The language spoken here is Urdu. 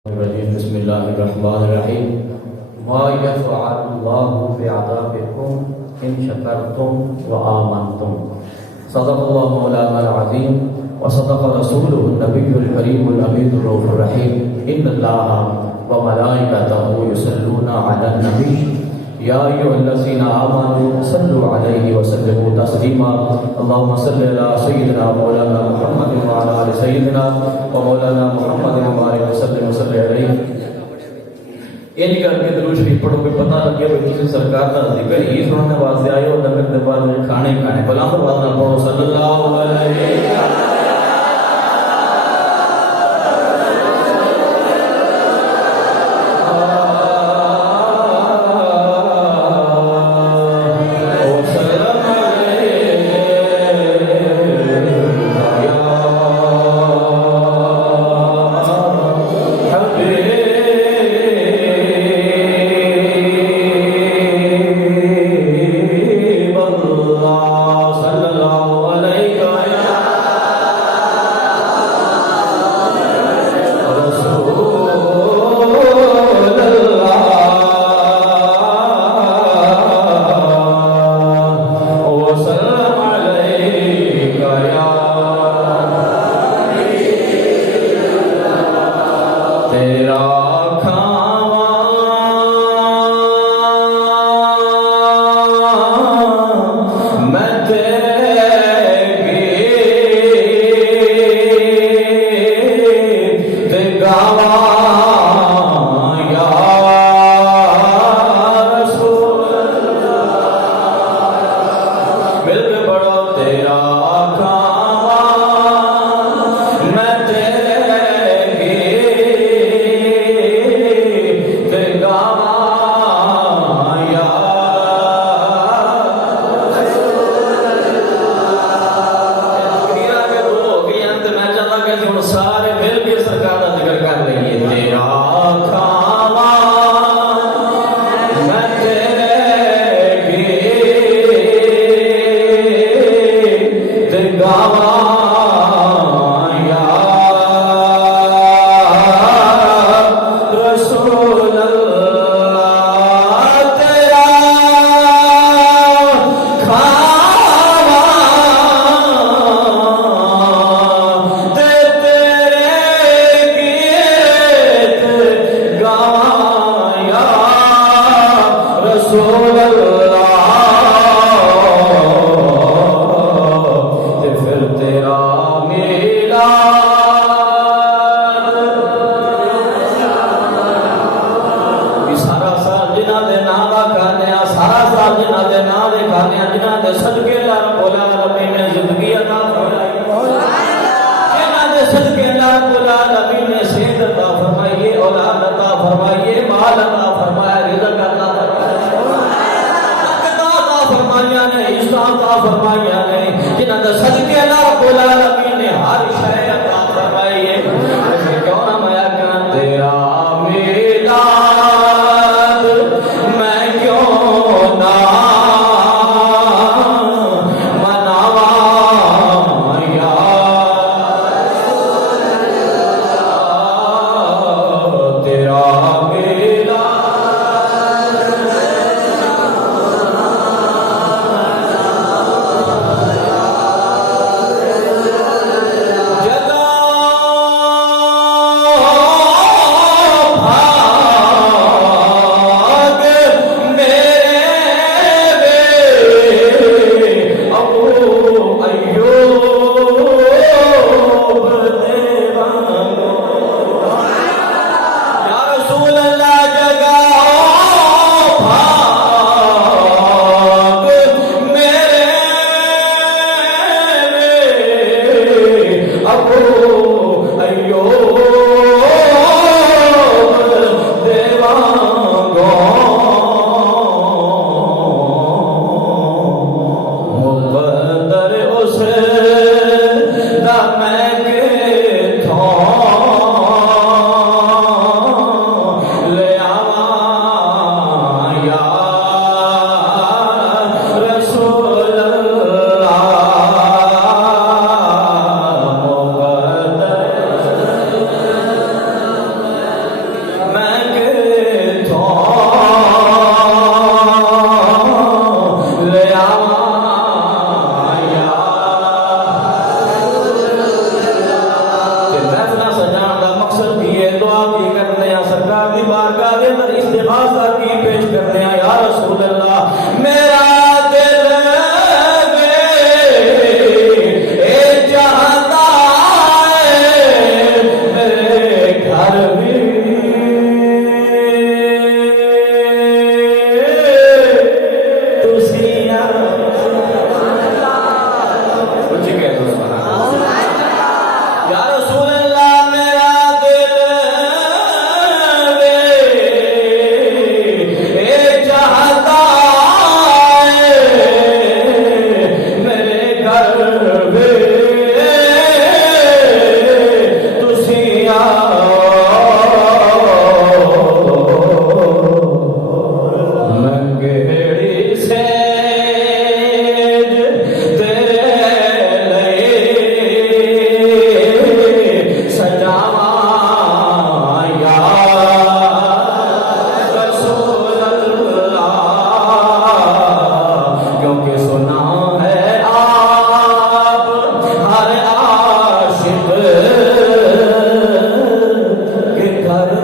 بسم الله الرحمن الرحيم ما يفعل الله بعذابكم إن شكرتم وآمنتم صدق الله مولانا العظيم وصدق رسوله النبي الكريم الأمين الرؤوف الرحيم إن الله وملائكته يصلون على النبي يا أيها الذين آمنوا صلوا عليه وسلموا تسليما اللهم صل على سيدنا مولانا محمد وعلى آل سيدنا ومولانا محمد وبارك وسلم وصل عليه ان کر کے درود شریف پڑھو کہ پتہ لگے کہ تسی سرکار دا ذکر ہی سننے واسطے آئے ہو لنگر دے بعد کھانے کھانے بلند آواز نال پڑھو صلی اللہ علیہ وسلم دعا کی کرنے ہیں سرکار دی بارگاہ دے اندر استغاثہ کی پیش کرنے ہیں یا رسول اللہ میرا دل اے چاہتا ہے میرے گھر بھی گھر